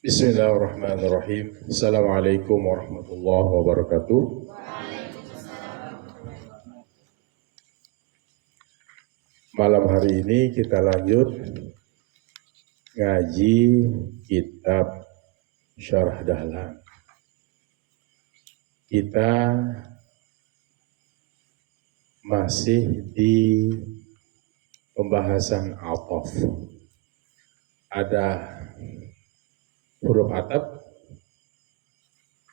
Bismillahirrahmanirrahim. Assalamualaikum warahmatullahi wabarakatuh. Malam hari ini kita lanjut ngaji kitab Syarah Dahlan. Kita masih di pembahasan ataf. Ada huruf ataf,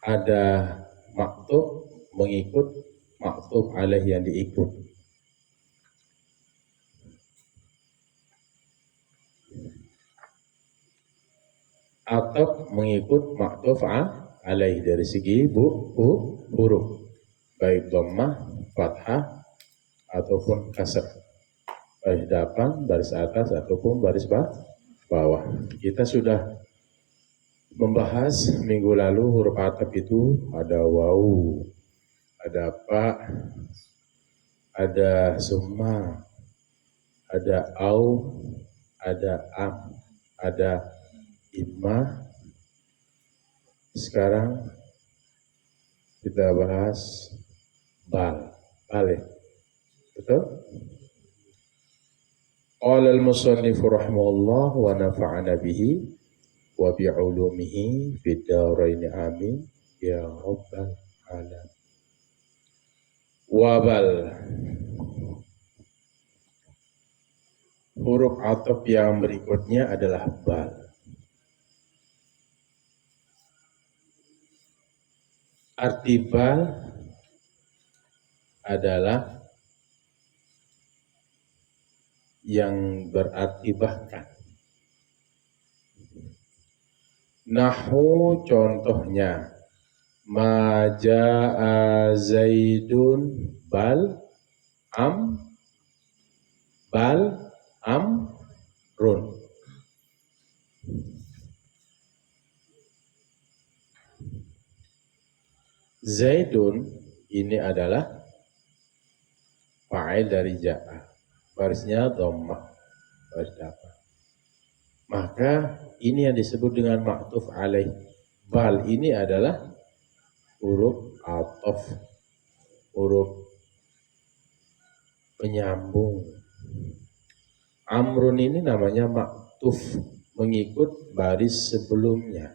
ada maktub mengikut, maktub alaih yang diikut. Ataf mengikut maktub alaih dari segi huruf, baik dhammah, fathah ataupun kasr, baris depan, baris atas ataupun baris bawah. Kita sudah membahas minggu lalu huruf ataf itu ada wawu, ada pa, ada summa, ada au, ada am, ada imma. Sekarang kita bahas bal, ya? Betul? Qala al-musannif rahimahullah wa nafa'ana bihi wa bi'ulumihi fid dharain amin ya rabbal alamin. Wabal, huruf ataf yang berikutnya adalah bal. Arti bal adalah yang berarti bahkan. Nahwu contohnya, ma jaa zaidun bal amrun. Zaidun ini adalah fa'il dari ja'a, barisnya dhammah, baris depan. Maka ini yang disebut dengan ma'tuf alaih. Bal ini adalah huruf ataf, huruf penyambung. Amrun ini namanya ma'tuf, mengikut baris sebelumnya,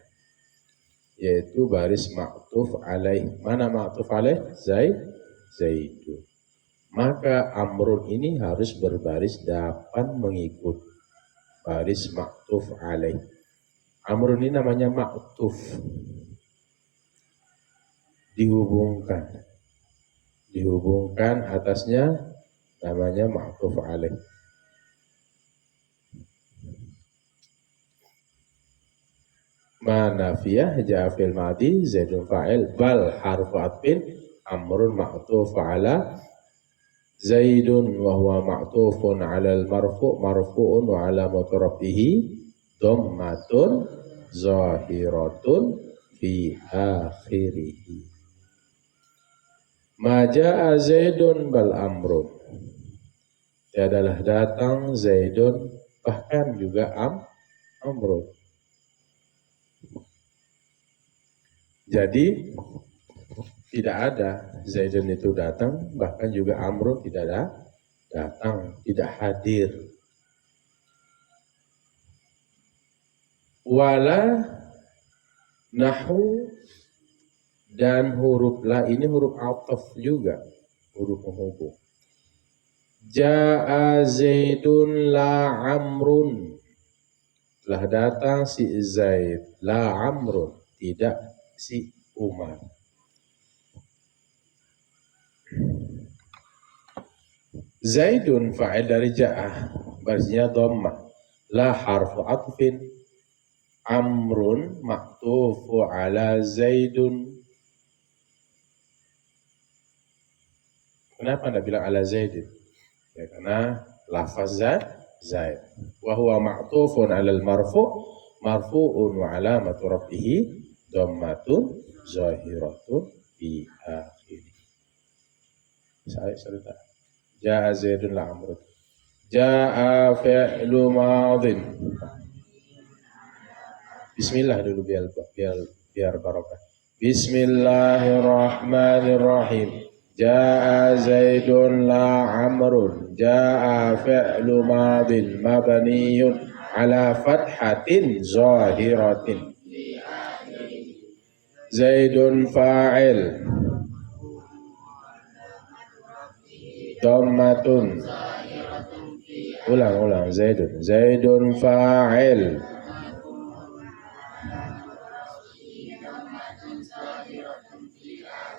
yaitu baris ma'tuf alaih. Mana ma'tuf alaih? Zaidun. Maka amrun ini harus berbaris depan mengikut baris ma'tuf alaih. Amrun ini namanya ma'tuf, dihubungkan atasnya namanya ma'tuf alaih. Manafiyah ja'a fil madi zaidun fa'il bal harfu atfin amrun ma'tuf ala zaidun wa huwa ma'tufun ala marfu'un wa alamatu rafihi dhammatun zahiratun fi akhirih. Ma ja'a zaidun bal amrun, tiadalah datang zaidun bahkan juga amrun. Jadi tidak ada zaidun itu datang, bahkan juga amrun tidak ada datang, tidak hadir. Wala, nahwu, dan huruf la ini huruf ataf juga, huruf penghubung. Ja'a zaidun la amrun, telah datang si Zaid, la amrun, tidak si Umar. Zaidun fa'il dari ja'ah, barisnya dhammah, la harfu atfin, amrun ma'tufu ala zaidun. Kenapa anda bilang ala zaidin? Ya karena lafaz zaid. Wa huwa ma'tufun ala al-marfu' marfu'un wa alamatu rafihi dhammatun zahiratun fi akhirih. Saya cerita. Ja'a zaidun la amrun. Ja'a fi'lu madin Bismillah dulu biar barokah. Bismillahirrahmanirrahim. Ja'a Zaidun la Amrun. Ja'a fi'lu madin mabniyun ala fathatin zahiratin. Zaidun fa'il. Dhammatun. Ulang. Zaidun fa'il.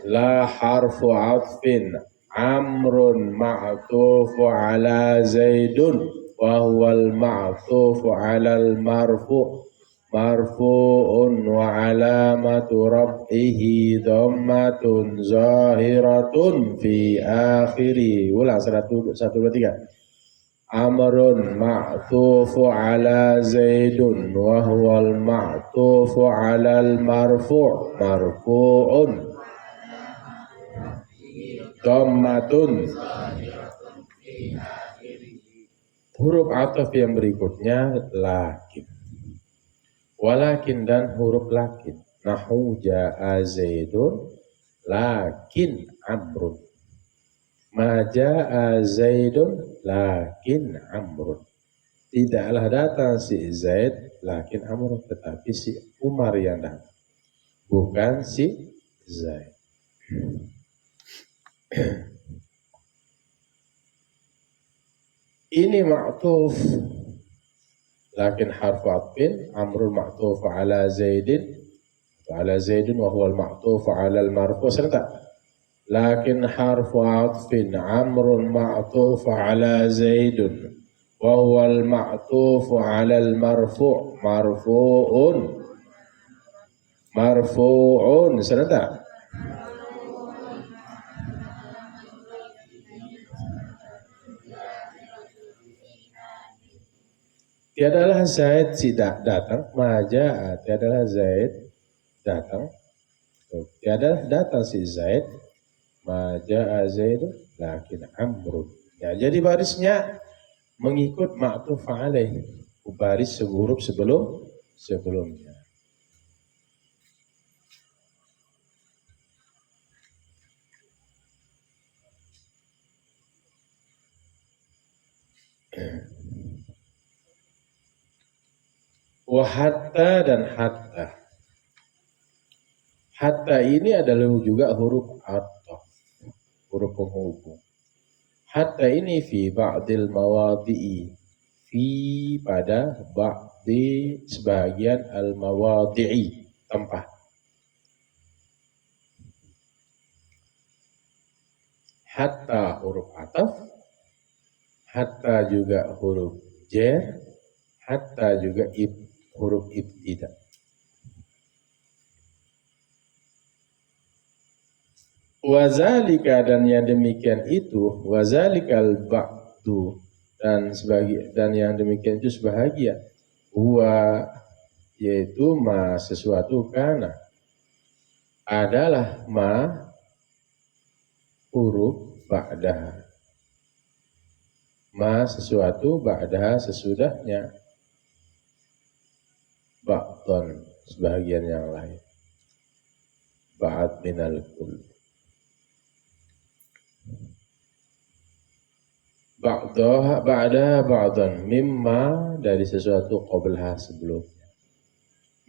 La harfu atfin. Amrun ma'tufu ala Zaidun wa huwal ma'tufu ala al-marfu' marfu'un wa alamatu rab'ihi dhammatun zahiratun fi akhiri. Ulang 1 2 3. Amrun ma'tufu ala Zaidun wa huwal ma'tufu ala al-marfu' marfu'un dhammatun. Huruf ataf yang berikutnya lakin. Walakin dan huruf lakin. Nahu ja'a Zaidun lakin Amrun. Ma ja'a Zaidun lakin Amrun. Tidaklah datang si Zaid lakin Amrun, tetapi si Umar yang datang, bukan si Zaid. Ini ma'tuf lakin harfu atfin. Amrul ma'tuf ala Zaidin wa huwa al-ma'tuf ala al-marfu' serta lakin harfu atfin amrun ma'tuf ala Zaidun wa huwa al-ma'tuf ala al-marfu' marfu'un serta tiadalah Zaid datang, maja tiadalah Zaid datang, tiada datang si Zaid, maja Zaid lakin Amrun. Ya, jadi barisnya mengikut ma'tuf alaih, baris huruf sebelumnya. Hatta dan hatta. Hatta ini adalah juga huruf ataf, huruf penghubung. Hatta ini fi ba'dil mawadi'i, fi pada ba'di sebagian al-mawadi'i tempat. Hatta huruf ataf, hatta juga huruf jar, hatta juga huruf ibtida. Wazalika dan yang demikian itu, wazalikal ba'du dan yang demikian itu sebahagia. Huwa yaitu ma sesuatu kana adalah ma huruf ba'daha. Ma sesuatu ba'daha sesudahnya. Ba'don sebahagian yang lain. Ba'ad minal kull. Ba'da ba'dan mimma dari sesuatu qablaha sebelumnya.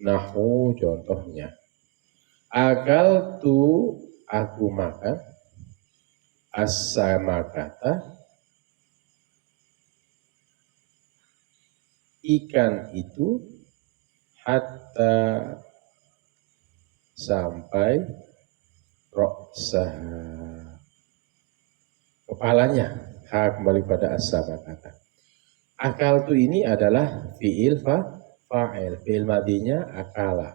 Nahu contohnya. Akal tu aku makan. As-samakata ikan itu hatta sampai roksaha kepalanya. Kembali pada as-samakata. Akal tu ini adalah fi'il fa'il. Fi'il madinya akala.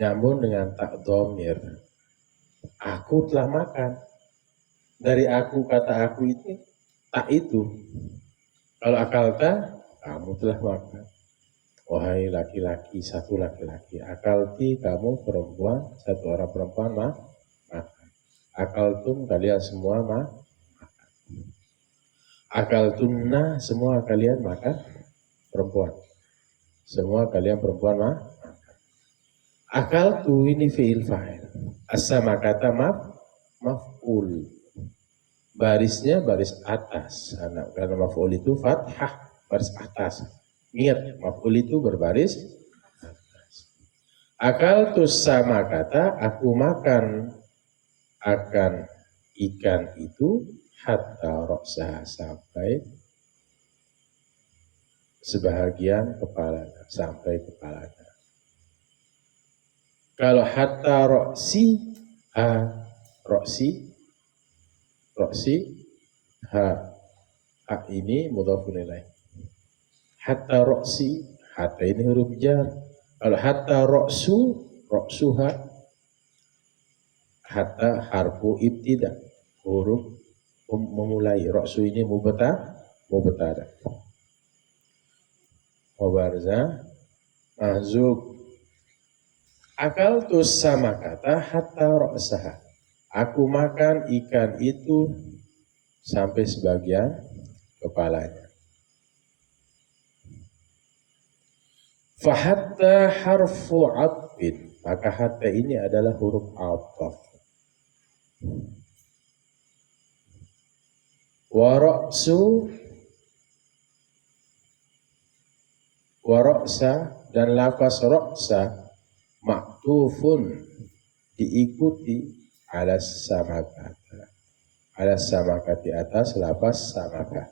Nyambung dengan tak dhamir. Aku telah makan. Dari aku, kata aku itu, tak itu. Kalau akalta, kamu telah makan. Wahai laki-laki, satu laki-laki. Akalti, kamu perempuan, satu orang perempuan makan. Akaltum, kalian semua makan. Akaltunna, semua kalian makan perempuan. Semua kalian perempuan mah. Akal tu ini fi'il fa'il. As-sama kata maf'ul. Barisnya baris atas. Karena maf'ul itu fathah, baris atas. Ingat, maf'ul itu berbaris atas. Akal tu sama kata aku makan akan ikan itu hatta roksa sampai sebahagian kepalanya, sampai kepalanya. Kalau hatta roksi, roksi, ha ini mudhafun ilaih. Hatta roksi, hatta ini huruf jar. Kalau hatta roksuha, hatta harfu ibtida, huruf memulai. Roksu ini mubtada. Wabarza, mahzub. Akal tu sama kata hatta roksaha. Aku makan ikan itu sampai sebagian kepalanya. Fahatta harfu atfin. Maka hatta ini adalah huruf ataf. Waroksa dan lafaz roksa maktufun diikuti alas sama kata. Alas sama kata atas lafaz sama kata.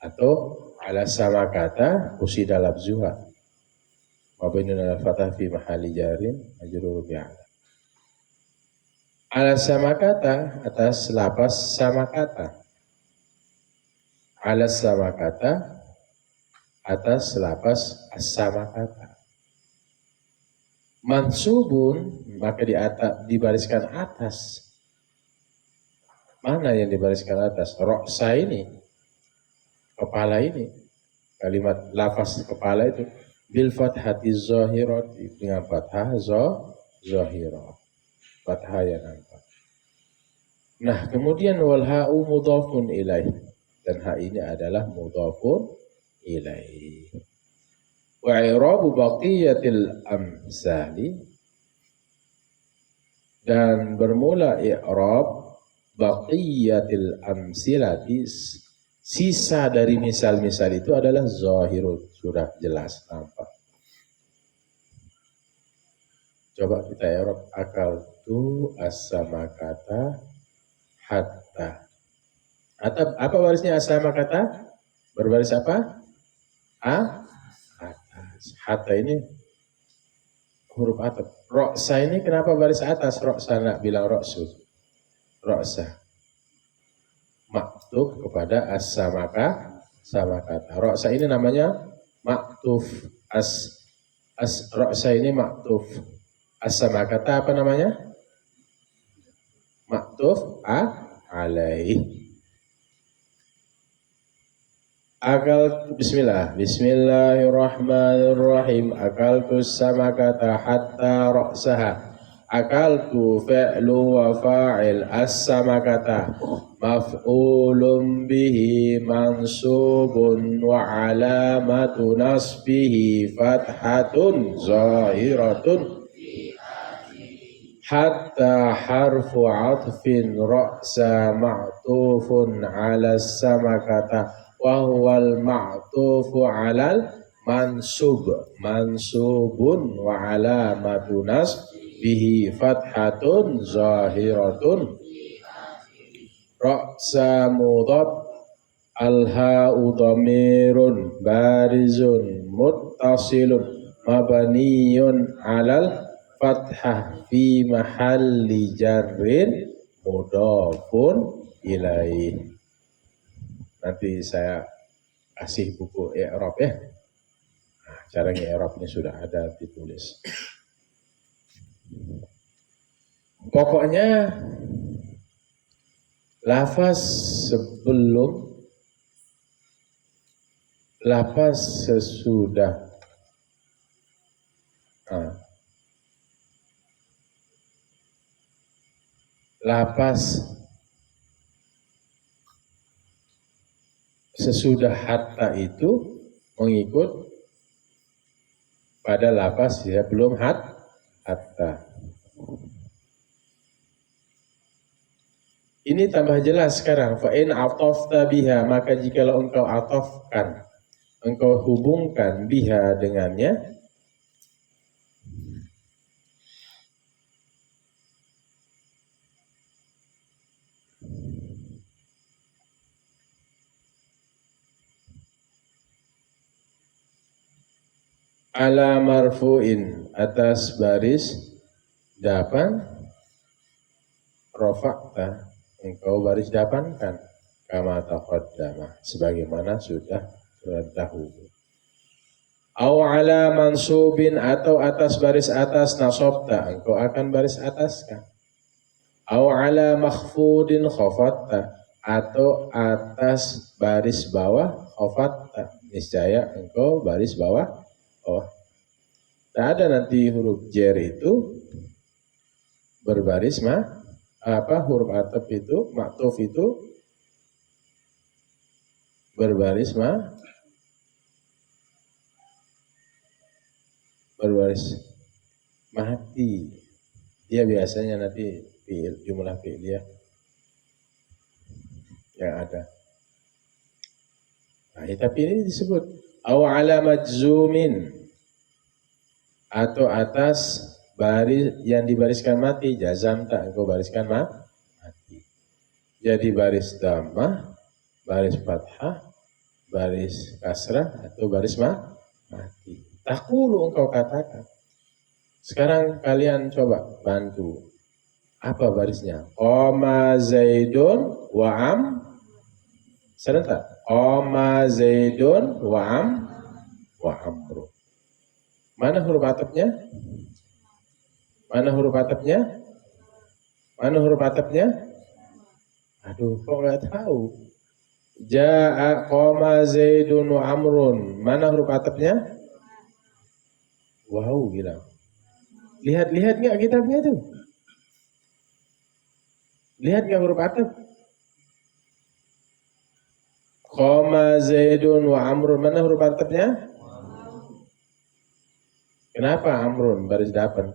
Atau alas sama kata usida labzuha. Mabinun al-fatah fi mahali jarin majrur bi'ala. Alas sama kata atas lafaz sama kata. Alas sama kata atas lafaz as-sama kata. Mansubun maka dibariskan atas. Mana yang dibariskan atas? Roksa ini, kepala ini. Kalimat lafaz kepala itu bil fathati zahirati dengan fathah zahirah. Fathah yang nampak. Nah, kemudian wal ha'u mudhafun ilaih. Dan ha ini adalah mudhafun ilaih. Wa i'rabu baqiyatil amsali, dan bermula i'rab baqiyatil amsilati, sisa dari misal-misal itu adalah zahirun, sudah jelas nampak. Coba kita i'rab akal tu as-sama kata hatta. Atau apa barisnya as-sama kata? Berbaris apa? Hatta ini huruf ataf. Roksa ini kenapa baris atas? Roksa nak bilang roksu. Roksa maktuf kepada as-sama kata. Roksa ini namanya maktuf. Roksa ini maktuf. As-sama kata apa namanya? Maktuf alaih. Bismillahirrahmanirrahim. Akaltu sama kata hatta roksaha. Akaltu fi'lu wa fa'il. As-sama kata maf'ulun bihi mansubun wa alamatu nasbihi fathatun zahiratun. Hatta harfu atfin roksa ma'tufun ala sama kata wahwal ma'tufu alal mansubun wa alamatu nasbihi fathatun zahiratun. Ra'sa mudhaf al-ha'u dhamirun barizun muttasilun mabniyun alal fathah fi mahalli jarrin mudhafun ilaih. Nanti saya kasih buku i'rab ya. Nah, cara i'rabnya sudah ada ditulis. Pokoknya lafaz sebelum, lafaz sesudah. Lafaz sesudah hatta itu mengikut pada lafaz ya belum hatta. Ini tambah jelas sekarang. Fa in atafta biha, maka jikalau engkau atafkan, engkau hubungkan biha dengannya, ala marfu'in, atas baris dapan, rofa'ta, engkau baris dapankan, kama taqaddama, sebagaimana sudah terdahulu. Au ala mansubin, atau atas baris atas, nasobta, engkau akan baris ataskan. Au ala makhfudin khafatta, atau atas baris bawah, khafatta, niscaya engkau baris bawah. Tak ada nanti huruf jer itu berbaris huruf ataf itu, maktuf itu berbaris mati. Dia biasanya nanti jumlah fi'liyah yang ada. Nah, tapi ini disebut aw ala majzumin, atau atas baris yang dibariskan mati, jazam tak engkau bariskan mati. Jadi baris dhammah, baris fathah, baris kasrah, atau baris mati. Taqulu, engkau katakan. Sekarang kalian coba bantu. Apa barisnya? Qama Zaidun wa am. Serentak. Qama Zaidun wa am wa amru. Mana huruf atafnya? Mana huruf atafnya? Mana huruf atafnya? Aduh, kok nggak tahu? Ja'a qama Zaidun wa amrun. Mana huruf atafnya? Wow, bilang. Lihat nggak kitabnya itu? Lihat nggak huruf ataf? Qama Zaidun wa amrun. Mana huruf atafnya? Kenapa amrun baris dapan?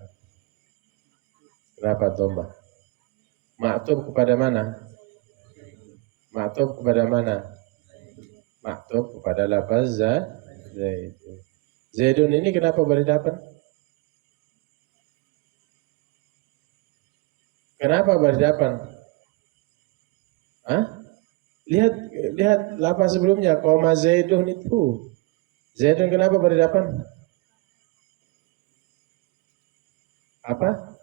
Kenapa dhammah? Maktub kepada mana? Maktub kepada mana? Maktub kepada lafaz Zaidun. Zaidun ini kenapa baris dapan? Kenapa baris dapan? Hah? Lihat lafaz sebelumnya, qoma Zaidun itu. Zaidun kenapa baris dapan? Apa?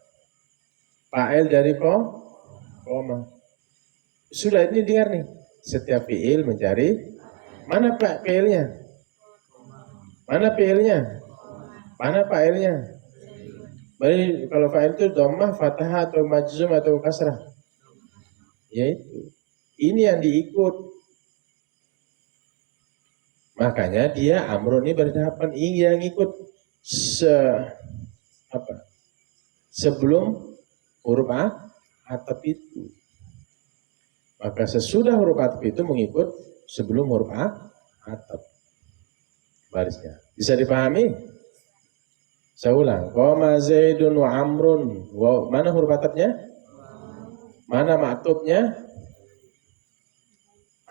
Fa'il dari koma. Sudah, ini dengar nih. Setiap fi'il mencari mana pak fi'ilnya? Mana fi'ilnya? Mana fa'ilnya? Berarti kalau fa'il itu dhammah, fathah, atau majzum, atau kasrah. Yaitu. Ini yang diikut. Makanya dia amrun ini berdapan, ini yang ikut sebelum huruf ataf itu. Maka sesudah huruf ataf itu mengikut sebelum huruf ataf barisnya. Bisa dipahami? Saya ulang. Qama Zaidun wa amrun. Mana huruf atafnya? Mana maktubnya?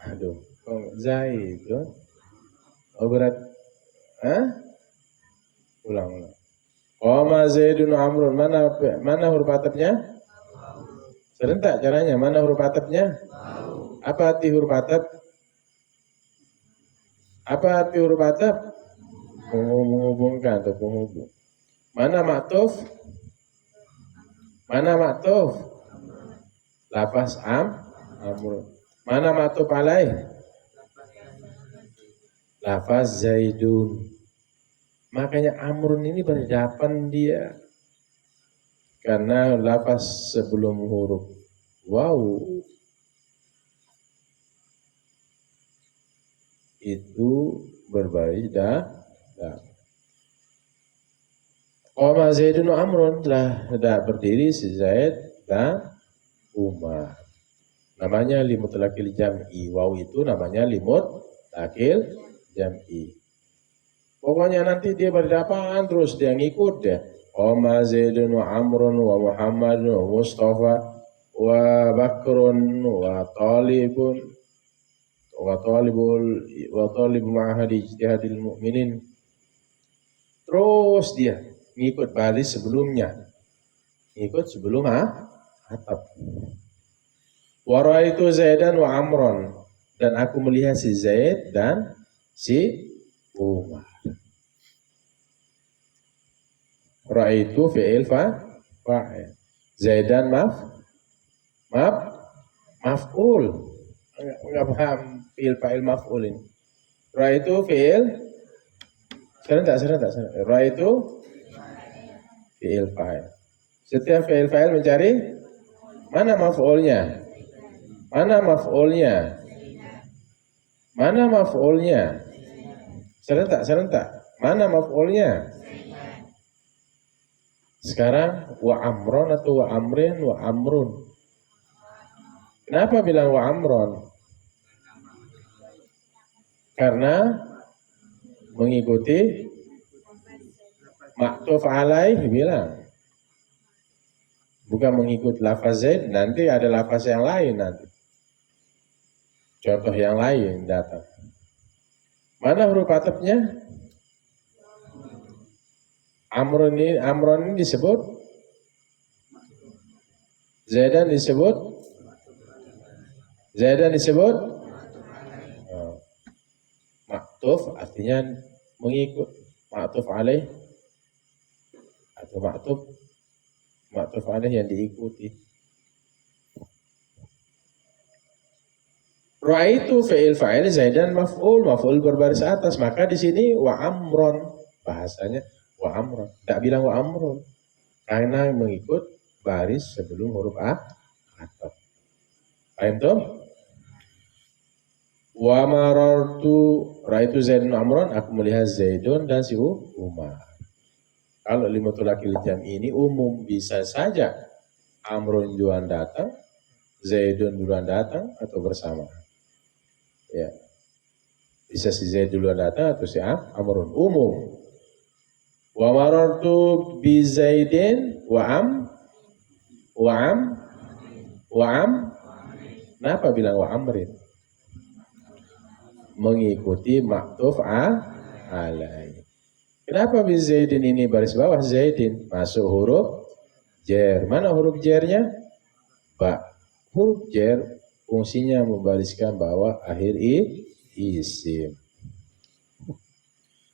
Aduh, Zaidun. Oh berat. Ulang. Qama Zaidun wa amrun. Mana huruf atafnya? Serentak caranya. Mana huruf atafnya? Apa arti huruf ataf? Apa arti huruf ataf? Menghubungkan atau penghubung. Mana maktuf? Mana maktuf? Lafaz amrun. Mana maktuf alaih? Lafaz Zaidun. Makanya amrun ini berdapan dia. Karena lafaz sebelum huruf waw itu berbaris dah. Qama Zaidun wa amrun, telah berdiri si Zaid dan Umar. Namanya limut lakil jam'i. Waw itu namanya limut lakil jam'i. Pokoknya nanti dia berdapat terus dia ngikut dia. Qama Zaidun wa Amrun wa Muhammadun wa Mustafa wa Bakrun wa Talibun wa Talibu ma'ahadi ijtihadil mu'minin. Terus dia ngikut baris sebelumnya. Ngikut sebelum atap. Wa ra'aitu Zaidan wa Amron, dan aku melihat si Zaid dan si Umar. Ra'aitu fi'il fa'il. Zaidan maf'ul. Enggak paham fi'il fa'il maf'ul ini. Ra'aitu fi'il serentak. Ra'aitu fi'il fa'il. Setiap fi'il fa'il mencari mana maf'ulnya? Mana maf'ulnya? Serentak. Mana maf'ulnya? Sekarang wa amron atau wa amrin, wa amrun. Kenapa bilang wa amron? Karena mengikuti maktuf alaih bilang. Bukan mengikut lafaz Zaid, nanti ada lafaz yang lain nanti. Contoh yang lain datang. Mana huruf atapnya? Amron ini disebut, Zaidan disebut, maktuf artinya mengikut, maktuf alaih atau maktuf alaih yang diikuti. Ra'aitu fi'il fa'il, Zaidan maf'ul berbaris atas, maka di sini wa amron bahasanya. Wa amron, tak bilang wa amron karena mengikut baris sebelum huruf atap. Paham tuh? Wa marartu ra'aitu Zaidun Amron, aku melihat Zaidun dan si Umar. Kalau limatul akil jam ini umum, bisa saja Amrun duluan datang, Zaidun duluan datang atau bersama. Ya. Bisa si Zaid duluan datang atau si Amrun, umum. Wa marartu bi Zaidin wa am. Kenapa bilang wa amrin? Mengikuti maktuf alaih. Kenapa bi Zaidin ini baris bawah Zaidin? Masuk huruf jer. Mana huruf jernya? Ba. Huruf jer fungsinya membariskan bawah akhir isim.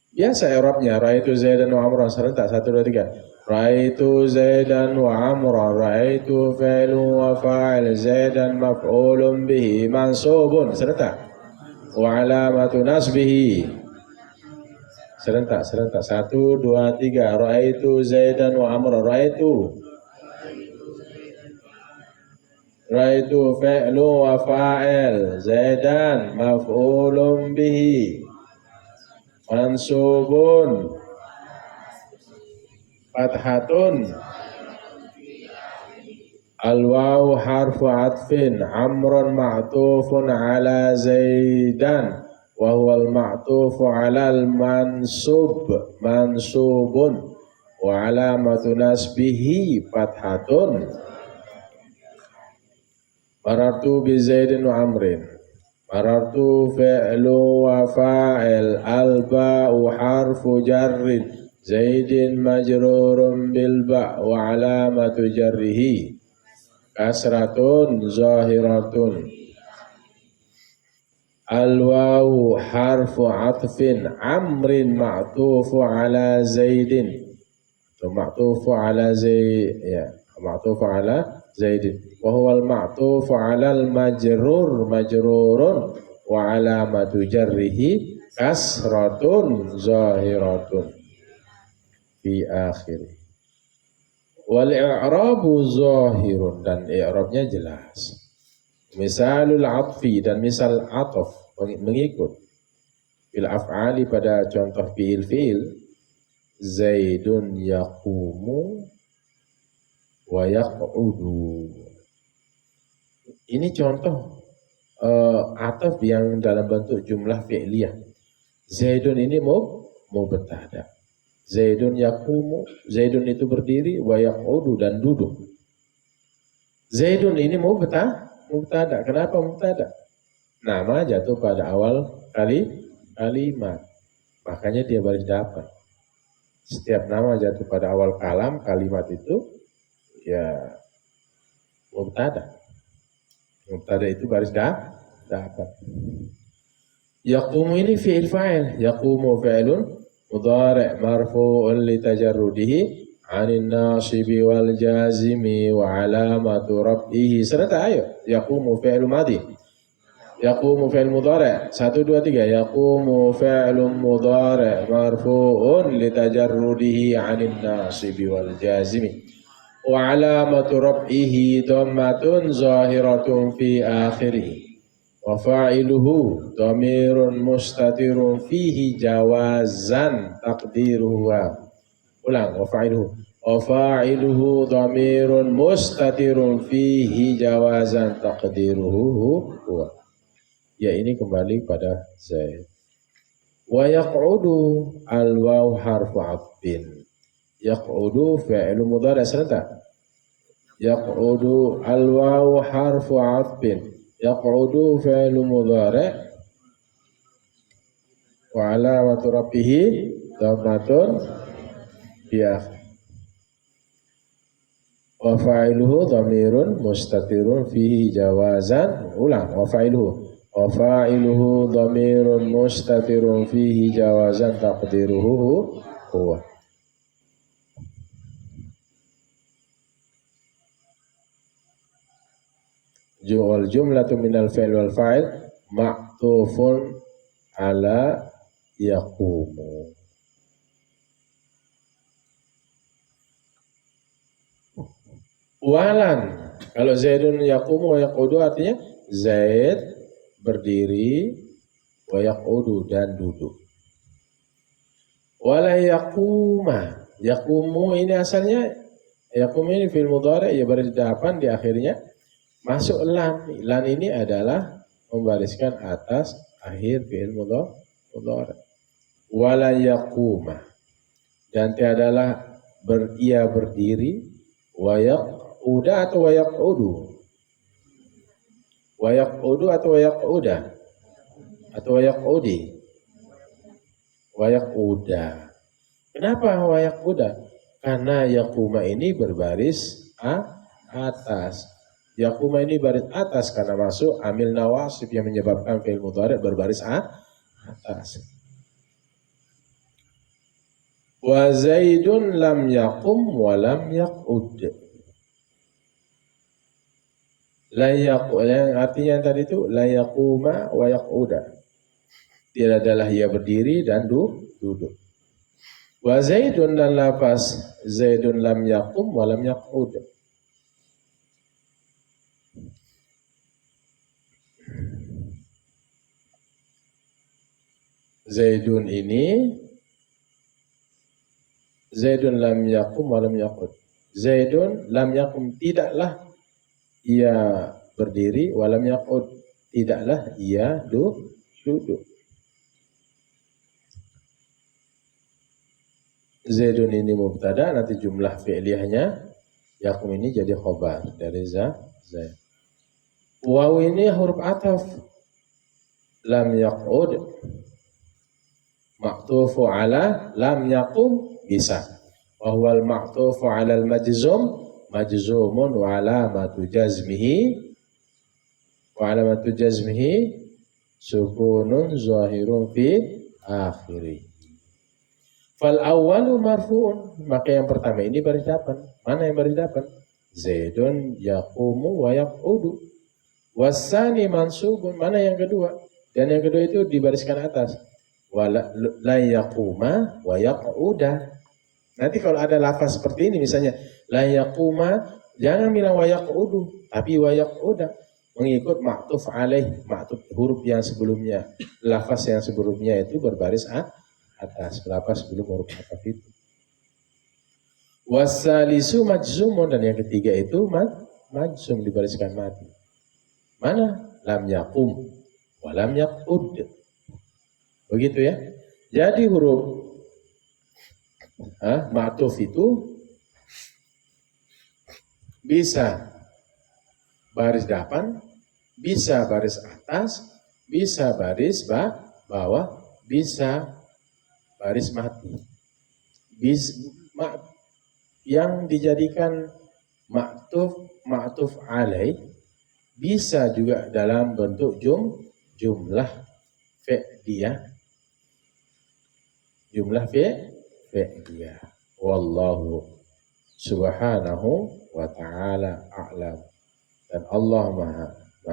Biasa i'rabnya, ra'aitu Zaidan wa Amran, serentak 1 2 3. Ra'aitu Zaidan wa Amran, ra'aitu fi'lu wa fa'il, Zaidan maf'ulun bihi mansubun, serentak. Wa alamatu nasbihi. Serentak 1 2 3. Ra'aitu Zaidan wa Amran, ra'aitu fi'lu wa fa'il, Zaidan maf'ulun bihi mansubun fathatun, al-wawu harfu atfin, amrun ma'tufun ala Zaidan wa huwa al-ma'tufu ala mansubun wa alamatu nasbihi fathatun. Marartu bi Zaidin wa Amrin. Marartu fi'lu wa fa'il, al-ba'u harfu jarrin, Zaidin majrurun bil ba' wa alamatu jarrihi kasratun zahiratun. Al-wawu harfu atfin, Amrin ma'tufu ala Zaidin. Ma'tufu ala Zaidin. Wa huwa al-ma'tufu 'ala majrurun wa 'alamatu jarrihi kasratun zahiratun fi akhir. Wal i'rabu zahirun, dan i'rabnya jelas. Misalul 'atfi, dan misal 'ataf mengikut bil af'ali pada contoh fi'il. Zaidun yaqumu wa yaq'udu. Ini contoh ataf yang dalam bentuk jumlah fi'liyah. Zaidun ini mubtada. Zaidun yaqumu, Zaidun itu berdiri, wa yaqudu dan duduk. Zaidun ini mubtada. Kenapa mubtada? Nama jatuh pada awal kalimat. Makanya dia baris dapat. Setiap nama jatuh pada awal kalimat itu ya mubtada. Mubtada itu baris dapat. Yaqumu ini fi'il fa'il. Yaqumu fi'ilun mudhari' marfu'un li tajarrudihi 'anil nasibi wal jazimi wa 'alamatu raf'ihi. Serta ayo. Yaqumu fi'il madhi. Yaqumu fi'il mudhari'. 1 2 3. Yaqumu fi'ilun mudhari' marfu'un li tajarrudihi 'anil nasibi wal jazimi. Wa 'alamatu raf'ihi dhammatun zahiratun fi akhirih. Wa fa'iluhu dhamirun mustatirun fihi jawazan taqdiruhu. Ulang, wa fa'iluhu dhamirun mustatirun fihi jawazan taqdiruhu huwa. Ya, ini kembali pada Zaid. Wa yaq'udu al-waw harfu 'atfin. Yaq'udu fi'lu mudhari' serentak. Yaq'udu al-waw harfu 'atfin. Yaq'udu fi'lu mudhari' wa 'alamatu rafihi dhammatun fi akhir. Wa fa'iluhu dhamirun mustatirun fihi jawazan. Ulang, wa fa'iluhu dhamirun mustatirun fihi jawazan taqdiruhu huwa. Wal jumlatu minal fi'l wal fa'il ma'tufun ala yaqumu. Walan, kalau Zaidun yaqumu wa yaqudu artinya Zaid berdiri wa yaqudu dan duduk. Wala yaquma, yaqumu ini asalnya yaqumu ini fi'il mudhari' ya berhadapan di akhirnya masuk lam. Lam ini adalah membariskan atas akhir fi'il mudhari'. Wala yaquma, dan tiadalah ia berdiri, wa yaquda atau wa yaqudu. Wa yaqudu atau wa yaquda atau wa yaqudi. Wa yaquda. Kenapa wa yaquda? Karena yaquma ini berbaris atas. Yaquma ini baris atas karena masuk amil nawasib yang menyebabkan fi'il mudhari' berbaris atas. Wa Zaidun lam yaqum wa lam yaq'ud. La yaqum, artinya tadi itu la yaquma wa yaq'uda. Dia adalah ia berdiri dan duduk. Wa Zaidun dan lafaz Zaidun lam yaqum wa lam yaq'ud. Zaidun ini Zaidun lam yaqum wa lam yaqud. Zaidun lam yaqum, tidaklah ia berdiri, wa lam yaqud, tidaklah ia duduk. Zaidun ini mubtada, nanti jumlah fi'liyahnya yaqum ini jadi khobar dari Zaid. Waw ini huruf ataf. Lam yaqud ma'tufu ala lam yaqum bisa. Wa huwal ma'tufu ala al-majzum majzumun wa alamatu jazmihi sukunun zahirun fi akhiri. Fal awwalu marfu'un, maka yang pertama ini baris dapan. Mana yang baris dapan? Zaidun yaqumu wa yaqudu. Wasani mansubun, mana yang kedua? Dan yang kedua itu dibariskan atas. La yaquma wa yaq'uda. Nanti kalau ada lafaz seperti ini misalnya la yaquma, jangan bilang wa yaq'udu, tapi wa yaq'uda, mengikut ma'tuf alaih, ma'tuf huruf yang sebelumnya. Lafaz yang sebelumnya itu berbaris atas, lafaz sebelum huruf ataf itu. Wasalisu majzumun, dan yang ketiga itu majzum, dibariskan mati. Mana? Lam yaqum wa lam yaq'ud. Begitu ya. Jadi huruf ma'tuf itu bisa baris depan, bisa baris atas, bisa baris bawah, bisa baris mati. Yang dijadikan ma'tuf alaih bisa juga dalam bentuk jumlah fi'liyah. Jumlah fi'liyah. Wallahu subhanahu wa ta'ala a'lam. Dan Allah maha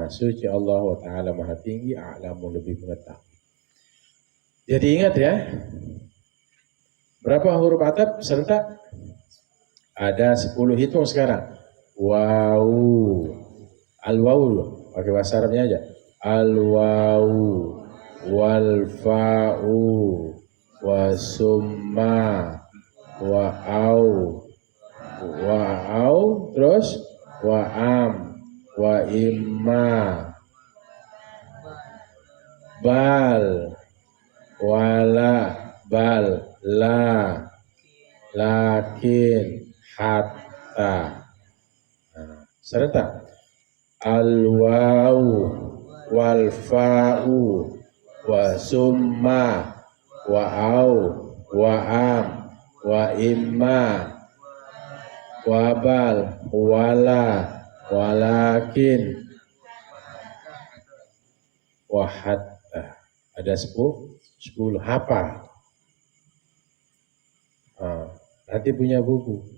suci, Allah wa ta'ala maha tinggi, a'lamu lebih mengetahui. Jadi ingat ya, berapa huruf ataf serentak? Ada 10, hitung sekarang. Waw, al-waw, pakai bahasa Arabnya aja. Al-waw, wal-fa'u, wa-summa, wa-au, terus wa-am, wa-imma, bal, wala, bal, la, lakin, hatta. Serentak. Al-waw, wal-fa'u, wa-summa, wa-au, wa-am, wa-imma, wa-bal, wala, walakin, wa-hatta. Ada 10. Hafal. Nanti punya buku.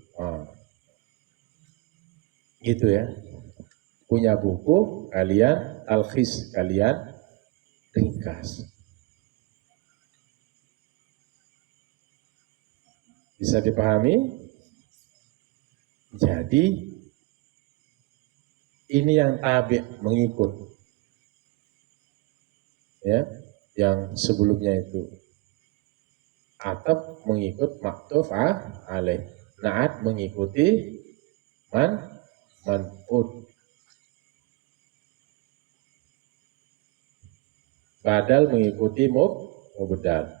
Gitu ya. Punya buku, kalian talkhis, kalian ringkas. Bisa dipahami? Jadi ini yang tabi' mengikut. Ya, yang sebelumnya itu ataf mengikut maktuf alaih, naat mengikuti man'ut, badal mengikuti mubdal.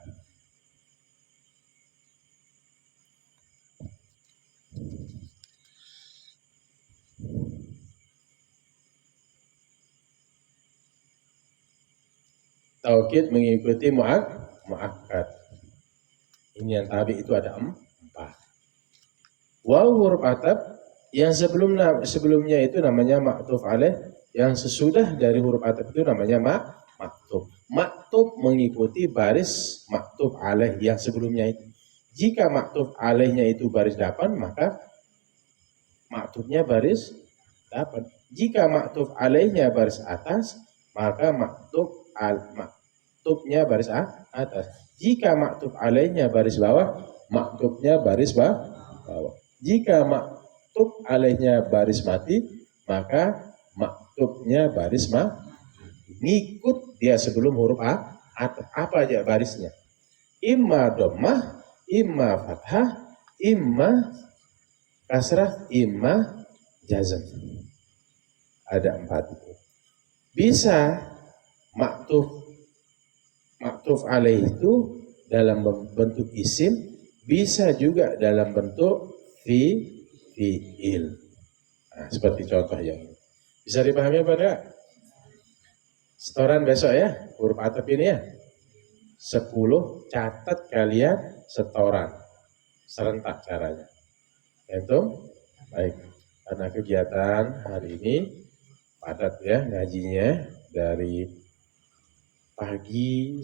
Taukid mengikuti mu'akkad. Ini yang tabi itu ada 4. Waw huruf ataf yang sebelumnya itu namanya maktuf alaih, yang sesudah dari huruf ataf itu namanya maktuf. Maktuf mengikuti baris maktuf alaih yang sebelumnya itu. Jika maktuf alaihnya itu baris depan, maka maktufnya baris depan. Jika maktuf alaihnya baris atas, maka maktufnya baris atas. Jika maktuf alaihnya baris bawah, maktufnya baris bawah. Jika maktuf alaihnya baris mati, maka maktufnya baris mati. Ngikut dia sebelum huruf ataf. Apa aja barisnya? Imma dhammah, imma fathah, imma kasrah, imma jazm. Ada 4 itu. Bisa maktuf alaih itu dalam bentuk isim, bisa juga dalam bentuk fi'il. Nah, seperti contoh yang ini. Bisa dipahami apa enggak? Setoran besok ya, huruf ataf ini ya. 10, catat kalian setoran. Serentak caranya. Itu baik. Karena kegiatan hari ini padat ya ngajinya, dari pagi,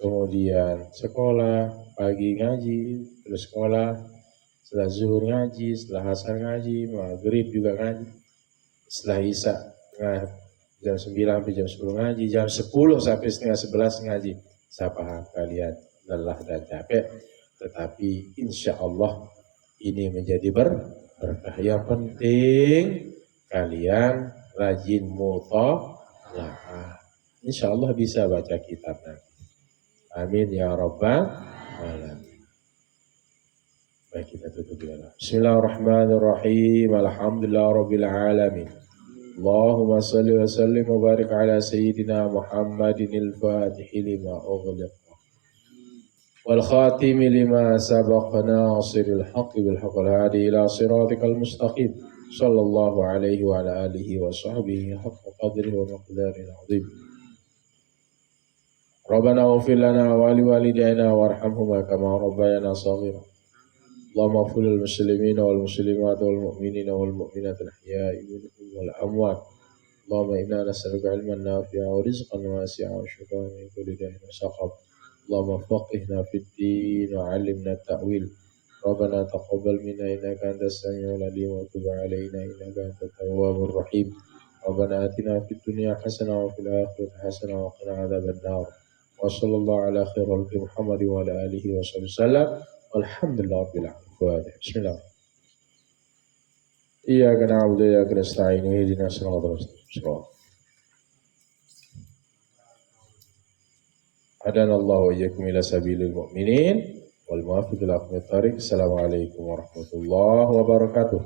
kemudian sekolah, pagi ngaji, terus sekolah, setelah zuhur ngaji, setelah asar ngaji, maghrib juga ngaji, setelah isya jam 9 sampai jam 10 ngaji, jam 10 sampai setengah 11 ngaji. Saya paham kalian lelah dan capek, tetapi insya Allah ini menjadi berkah. Yang penting kalian rajin muthala'ah. Insya Allah bisa baca kitab nanti. Amin ya rabbal alamin. Baik, kita tutup ya. Bismillahirrahmanirrahim. Alhamdulillah rabbil alamin. Allahumma salli wa sallim wa barik ala sayyidina Muhammadin al-fatih lima ughliq والخاتم لما سبق ناصر الحق بالحق الهادي إلى صراطك المستقيم صلى الله عليه وعلى آله وصحبه حق قدره ومقداره العظيم. ربنا اغفر لنا ولوالدينا وارحمهما كما ربيانا صغيرا. اللهم اغفر للمسلمين والمسلمات والمؤمنين والمؤمنات الأحياء منهم والأموات. اللهم إنا نسألك علما نافعا ورزقا واسعا وشفاء من كل داء وسقم. اللهم فقهنا في الدين وعلمنا التأويل. ربنا تقبل منا إنك أنت السميع العليم وتب علينا إنك أنت التواب الرحيم. ربنا آتنا في الدنيا حسنة وفي الآخرة حسنة وقنا عذاب النار. وصلى الله على خير خلق محمد وعلى آله وصحبه وسلم والحمد لله رب العالمين. بسم الله. إياك نعبد وإياك نستعين اهدنا الصراط المستقيم. هدانا الله وإياكم إلى سبيل المؤمنين والموافق لأقم الطريق. السلام عليكم ورحمة الله وبركاته.